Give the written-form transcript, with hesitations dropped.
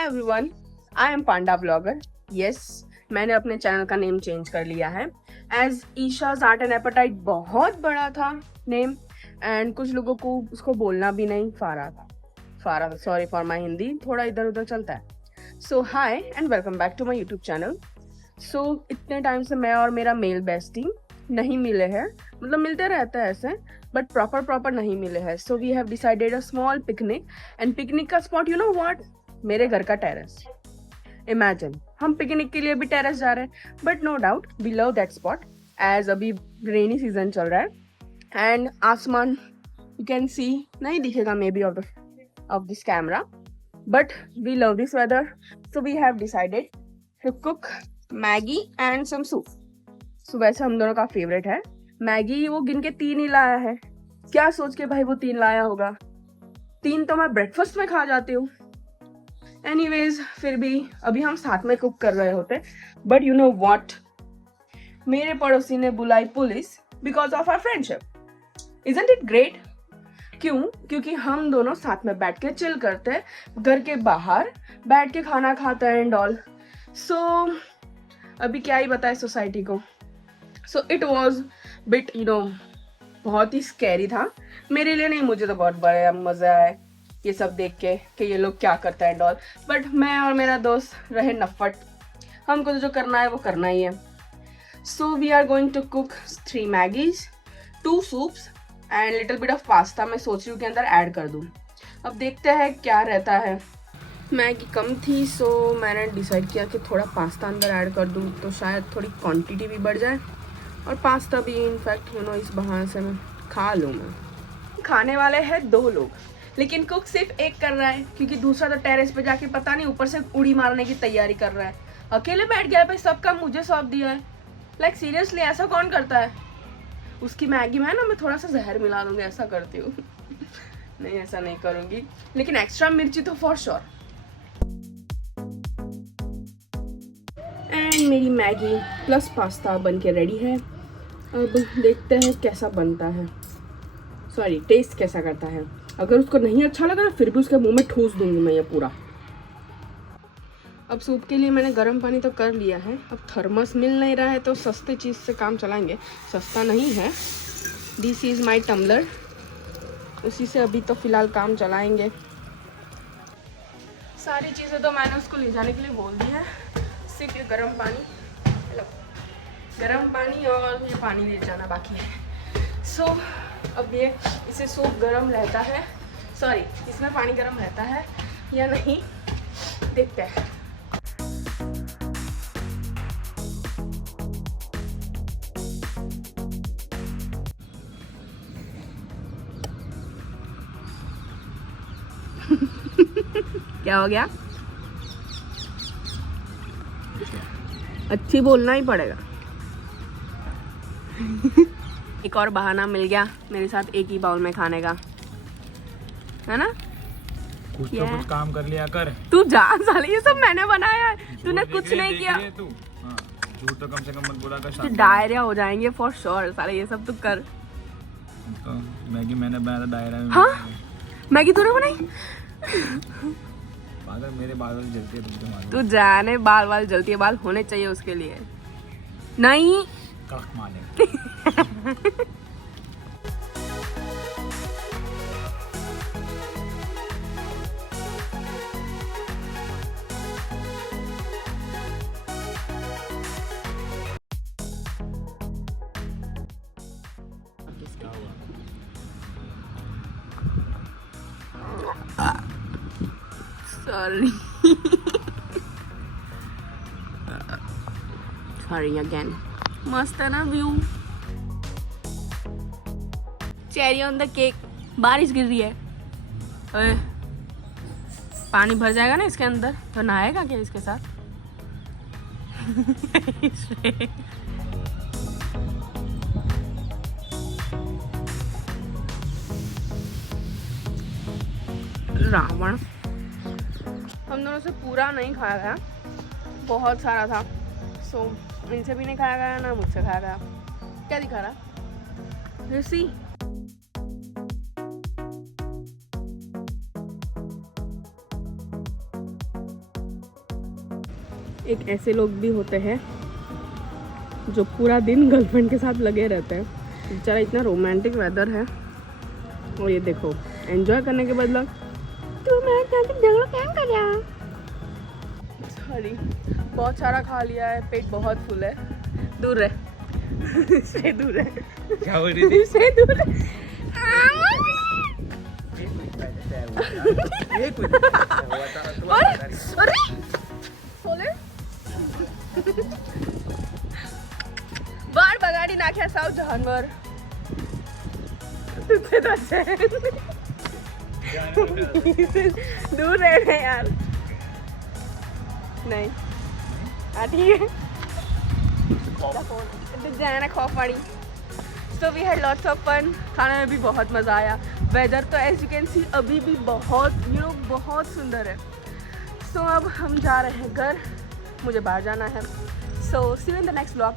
Hi everyone, I am Panda blogger. Yes, मैंने अपने channel का नेम चेंज कर लिया है as Isha's art and apatite. बहुत बड़ा था नेम एंड कुछ लोगों को उसको बोलना भी नहीं फारा था। सॉरी फॉर माई हिंदी, थोड़ा इधर उधर चलता है। So hi and welcome back to my YouTube channel. So इतने टाइम से मैं और मेरा मेल बेस्टी नहीं मिले हैं, मतलब मिलते रहते हैं ऐसे, बट प्रॉपर नहीं मिले हैं। So we have decided a small picnic and picnic का स्पॉट, यू नो व्हाट, मेरे घर का टेरेस। इमेजिन, हम पिकनिक के लिए भी टेरेस जा रहे हैं, but no doubt we love that spot as अभी रेनी सीजन चल रहा है एंड आसमान यू कैन सी नहीं दिखेगा maybe off this camera, but we love this weather. So we have decided to cook Maggi and some soup. So वैसे हम दोनों का फेवरेट है मैगी। वो गिन के 3 ही लाया है, क्या सोच के भाई वो 3 लाया होगा। 3 तो मैं ब्रेकफास्ट में खा जाती हूँ। एनीवेज, फिर भी अभी हम साथ में कुक कर रहे होते, बट यू नो व्हाट, मेरे पड़ोसी ने बुलाई police because of our friendship. Isn't it great? क्यों? क्योंकि हम दोनों साथ में बैठ के चिल करते हैं, घर के बाहर बैठ के खाना खाते हैं एंड ऑल। सो अभी क्या ही बताए सोसाइटी को। सो इट वॉज बिट बहुत ही स्कैरी था मेरे लिए। नहीं, मुझे तो बहुत बड़ा मजा आया ये सब देख के कि ये लोग क्या करता है एंड ऑल, बट मैं और मेरा दोस्त रहे नफट। हमको तो जो करना है वो करना ही है। So we are going to cook 3 Maggis, 2 soups and little bit of pasta. मैं सोच रही हूँ के अंदर ऐड कर दूँ, अब देखते हैं क्या रहता है। मैगी कम थी, सो मैंने डिसाइड किया कि थोड़ा पास्ता अंदर ऐड कर दूँ तो शायद थोड़ी क्वांटिटी भी बढ़ जाए और पास्ता भी इनफैक्ट इस बहाने से मैं खा लूँ। मैं खाने वाले हैं 2 लोग, लेकिन कुक सिर्फ एक कर रहा है क्योंकि दूसरा तो टेरेस पे जाके पता नहीं ऊपर से उड़ी मारने की तैयारी कर रहा है। अकेले बैठ गया भाई, सब काम मुझे सौंप दिया है। लाइक सीरियसली, ऐसा कौन करता है? उसकी मैगी में ना मैं थोड़ा सा जहर मिला दूंगी, ऐसा करती हूँ। नहीं, ऐसा नहीं करूँगी, लेकिन एक्स्ट्रा मिर्ची तो फॉर श्योर। एंड मेरी मैगी प्लस पास्ता बन के रेडी है। अब देखते हैं कैसा बनता है, सॉरी टेस्ट कैसा करता है। अगर उसको नहीं अच्छा लगा फिर भी उसके मुंह में ठूस दूंगी मैं ये पूरा। अब सूप के लिए मैंने गर्म पानी तो कर लिया है। अब थर्मस मिल नहीं रहा है तो सस्ते चीज़ से काम चलाएंगे। सस्ता नहीं है, दिस इज़ माई टम्बलर, उसी से अभी तो फिलहाल काम चलाएंगे। सारी चीज़ें तो मैंने उसको ले जाने के लिए बोल दी है, सिर्फ ये गर्म पानी और ये पानी ले जाना बाकी है। सो अब ये इसे सूप गर्म रहता है, सॉरी इसमें पानी गर्म रहता है या नहीं, देखते हैं। क्या हो गया? अच्छी बोलना ही पड़ेगा। एक और बहाना मिल गया मेरे साथ एक ही बाउल में खाने का, है ना? कुछ तो कुछ काम कर लिया कर। तू जा साले, ये सब मैंने बनाया है, तूने कुछ नहीं किया। झूठ तो कम से कम मत बोला कर। डायरिया हो जाएंगे फॉर श्योर साले, ये सब तू कर। तो मैगी मैंने बनाया था डायरिया में। हाँ, मैगी तूने बनाई? पागल, मेरे बाल जलते हैं तुमको मालूम। तू जाने, बाल जलती है, बाल होने चाहिए उसके लिए। नहीं कख माने। Sorry again. मस्त है ना view, cherry on the cake. बारिश गिर रही है, ओए पानी भर जाएगा ना इसके अंदर तो नहाएगा क्या इसके साथ? रावण। हम दोनों से पूरा नहीं खाया गया, बहुत सारा था। सो इनसे भी नहीं खाया गया ना मुझसे खाया गया। क्या दिखा रहा? ऋषि एक ऐसे लोग भी होते हैं जो पूरा दिन गर्लफ्रेंड के साथ लगे रहते हैं। बेचारा इतना रोमांटिक वेदर है और ये देखो एंजॉय करने के बदला तू मेरे साथ झगड़ा क्या कर रहा। सॉरी, बहुत सारा खा लिया है, पेट बहुत फुल है। दूर रहे से दूर है, क्या बोल रही थी? से दूर है। अरे सोले बार बगाड़ी नाख्या साव जानवर तुझसे तो अच्छा है। दूर रहना यार। नहीं ठीक है जाना खौफ वाली। So we had lots of fun. खाने में भी बहुत मज़ा आया। वेदर तो एज यू कैन सी अभी भी बहुत बहुत सुंदर है। सो अब हम जा रहे हैं घर, मुझे बाहर जाना है। So see you in the next vlog.